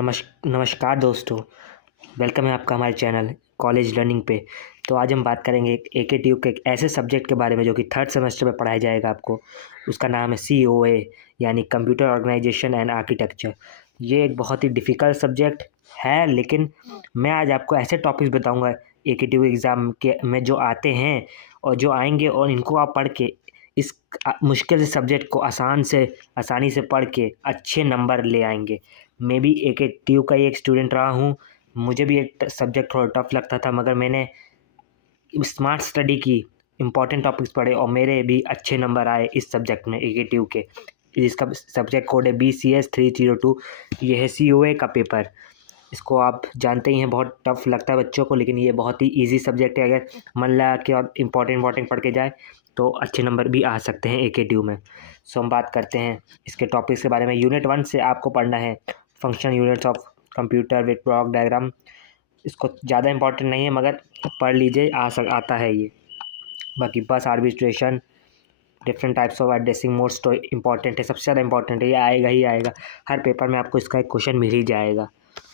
नमस्कार दोस्तों। वेलकम है आपका हमारे चैनल कॉलेज लर्निंग पे। तो आज हम बात करेंगे एक एकेटीयू के एक ऐसे सब्जेक्ट के बारे में जो कि थर्ड सेमेस्टर में पढ़ाया जाएगा आपको। उसका नाम है COA यानी कंप्यूटर ऑर्गेनाइजेशन एंड आर्किटेक्चर। ये एक बहुत ही डिफ़िकल्ट सब्जेक्ट है, लेकिन मैं आज आपको ऐसे टॉपिक्स बताऊंगा एकेटीयू एग्ज़ाम के में जो आते हैं और जो आएंगे, और इनको आप पढ़ के इस मुश्किल सब्जेक्ट को आसानी से पढ़ के अच्छे नंबर ले आएंगे। मैं भी एकेटीयू का ही एक स्टूडेंट रहा हूँ। मुझे भी एक सब्जेक्ट थोड़ा टफ लगता था, मगर मैंने स्मार्ट स्टडी की, इम्पॉर्टेंट टॉपिक्स पढ़े और मेरे भी अच्छे नंबर आए इस सब्जेक्ट में एकेटीयू के। जिसका सब्जेक्ट कोड है BCS 302। ये है COA का पेपर। इसको आप जानते ही हैं, बहुत टफ लगता है बच्चों को, लेकिन ये बहुत ही ईजी सब्जेक्ट है। अगर मन लगा के आप इम्पॉर्टेंट पढ़ के जाए तो अच्छे नंबर भी आ सकते हैं एकेटीयू में। सो हम बात करते हैं इसके टॉपिक्स के बारे में। यूनिट 1 से आपको पढ़ना है function units of computer with block diagram. इसको ज़्यादा इंपॉर्टेंट नहीं है, मगर पढ़ लीजिए, आता है ये। बाकी बस arbitration, different types of addressing modes तो इंपॉर्टेंट है, सबसे ज़्यादा इंपॉर्टेंट है। ये आएगा ही आएगा, हर पेपर में आपको इसका एक क्वेश्चन मिल ही जाएगा।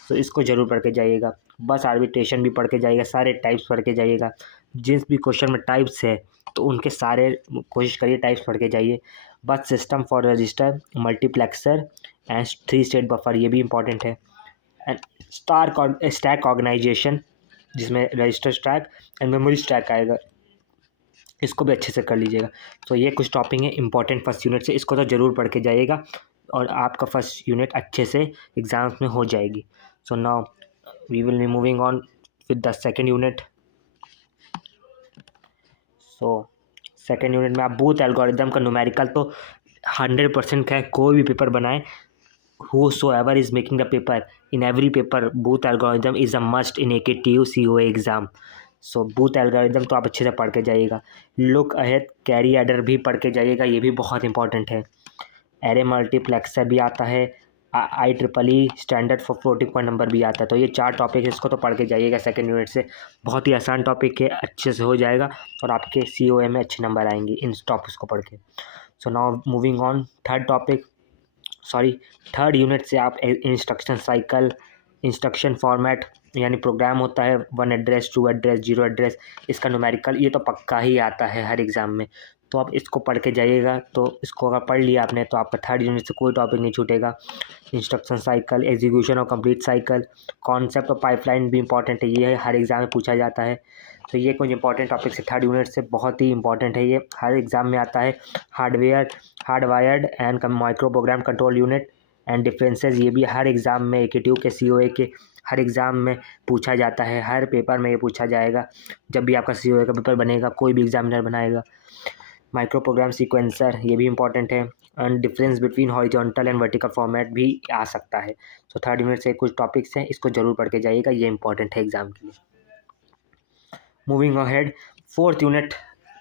तो इसको ज़रूर पढ़ के जाइएगा। बस आर्बिट्रेशन भी पढ़ के जाइएगा, सारे टाइप्स पढ़ के जाइएगा। जिस भी क्वेश्चन में टाइप्स है तो उनके सारे कोशिश करिए टाइप्स पढ़ के जाइए। बस system for register, multiplexer and 3 state buffer, ये भी इंपॉर्टेंट है। एंड स्टैक ऑर्गेनाइजेशन, जिसमें register stack and memory stack आएगा, इसको भी अच्छे से कर लीजिएगा। तो ये कुछ टॉपिक है इंपॉर्टेंट फर्स्ट यूनिट से, इसको तो ज़रूर पढ़ के जाइएगा और आपका फर्स्ट यूनिट अच्छे से एग्ज़ाम्स में हो जाएगी। So now we will be moving on with the second unit. So second unit में आप बूथ एल्गोरिदम का न्यूमेरिकल तो 100% है। कोई भी पेपर बनाए, whosoever is making the paper, in every paper booth algorithm is a must in AKTU COA exam. So booth algorithm तो आप अच्छे से पढ़ के जाइएगा। लुक अहेड कैरी एडर भी पढ़ के जाइएगा, ये भी बहुत इंपॉर्टेंट है। एरे मल्टीप्लेक्सर भी आता है। IEEE standard for floating point number भी आता है। तो ये 4 टॉपिक है, इसको तो पढ़ के जाइएगा सेकेंड यूनिट से। बहुत ही आसान टॉपिक है, अच्छे से हो जाएगा और आपके COA में अच्छे नंबर आएंगे इन टॉपिक्स को पढ़ के। So now moving on third unit से आप इंस्ट्रक्शन साइकिल, इंस्ट्रक्शन फॉर्मेट यानी प्रोग्राम होता है 1 एड्रेस, 2 एड्रेस, 0 एड्रेस, इसका न्यूमेरिकल ये तो पक्का ही आता है हर एग्ज़ाम में। तो आप इसको पढ़ के जाइएगा। तो इसको अगर पढ़ लिया आपने तो आपका थर्ड यूनिट से कोई टॉपिक नहीं छूटेगा। इंस्ट्रक्शन साइकिल, एग्जीक्यूशन और कंप्लीट साइकिल, कॉन्सेप्ट और पाइपलाइन भी इंपॉर्टेंट है, ये हर एग्ज़ाम में पूछा जाता है। तो ये कुछ इंपॉर्टेंट टॉपिक्स है थर्ड यूनिट से, बहुत ही इंपॉर्टेंट है, ये हर एग्ज़ाम में आता है। Hardwired and micro program control unit and differences, ये भी हर एग्ज़ाम में एकेटीयू के COA के हर एग्ज़ाम में पूछा जाता है। हर पेपर में ये पूछा जाएगा जब भी आपका COA का पेपर बनेगा, कोई भी एग्जामिनर बनाएगा। माइक्रो प्रोग्राम सीक्वेंसर, ये भी इंपॉर्टेंट है। And difference between horizontal and vertical format भी आ सकता है। सो थर्ड यूनिट से कुछ टॉपिक्स हैं, इसको ज़रूर पढ़ के जाइएगा, ये इंपॉर्टेंट है एग्ज़ाम के लिए। मूविंग अहेड, फोर्थ यूनिट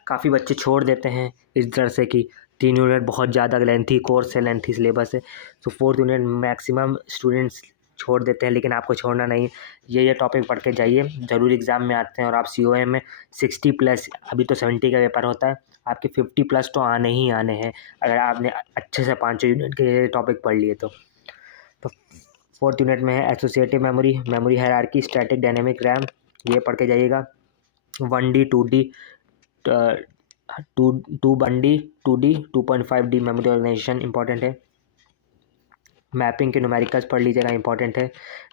काफ़ी बच्चे छोड़ देते हैं इस तरह से कि 3 यूनिट बहुत ज़्यादा लेंथी कोर्स है, लेंथी सिलेबस है। तो फोर्थ यूनिट मैक्सिमम स्टूडेंट्स छोड़ देते हैं, लेकिन आपको छोड़ना नहीं। ये टॉपिक पढ़ के जाइए, ज़रूर एग्ज़ाम में आते हैं। और आप COA में 60+, अभी तो 70 का पेपर होता है, आपके 50+ तो आने ही आने हैं अगर आपने अच्छे से 5 यूनिट के टॉपिक पढ़ लिए तो। फोर्थ यूनिट में है associative memory, memory hierarchy, static dynamic RAM, ये पढ़ के जाइएगा। 1D 2D, two 2D 2.5D memory organization important है। मैपिंग के न्यूमेरिकल्स पढ़ लीजिएगा, इंपॉर्टेंट है।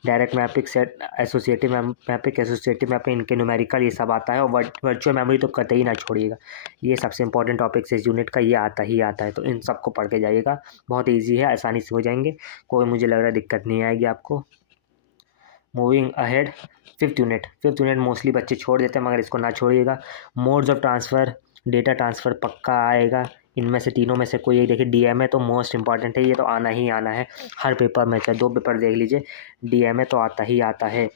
Direct mapping, set associative mapping, इनके न्यूमेरिकल ये सब आता है। और वर्चुअल मेमोरी तो कतई ना छोड़िएगा, ये सबसे इंपॉर्टेंट टॉपिक है इस यूनिट का, ये आता ही आता है। तो इन सबको पढ़ के जाइएगा, बहुत ईजी है, आसानी से हो जाएंगे, कोई मुझे लग रहा है दिक्कत नहीं आएगी आपको। Moving ahead, fifth unit mostly बच्चे छोड़ देते हैं, मगर इसको ना छोड़िएगा। Modes of transfer, data transfer पक्का आएगा। इनमें से तीनों में से कोई एक देखिए। DMA तो मोस्ट इंपॉर्टेंट है, ये तो आना ही आना है हर पेपर में, चाहे 2 पेपर देख लीजिए, DMA तो आता ही आता है।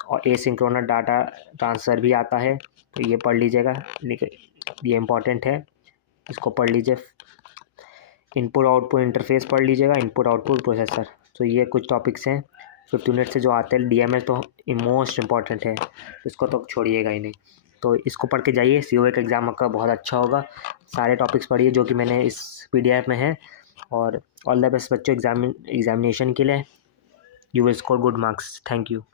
और एसिंक्रोनस डाटा ट्रांसफ़र भी आता है, तो ये पढ़ लीजिएगा, ये इंपॉर्टेंट है, इसको पढ़ लीजिए। इनपुट आउटपुट इंटरफेस पढ़ लीजिएगा, इनपुट आउटपुट प्रोसेसर। तो ये कुछ टॉपिक्स हैं फिफ्थ यूनिट से जो आते हैं। DMA तो मोस्ट इंपॉर्टेंट है, इसको तो छोड़िएगा ही नहीं। तो इसको पढ़ के जाइए, COA का एग्ज़ाम आपका बहुत अच्छा होगा। सारे टॉपिक्स पढ़िए जो कि मैंने इस PDF में है। और ऑल द बेस्ट बच्चों एग्ज़ामिनेशन के लिए। you will score good marks. Thank you.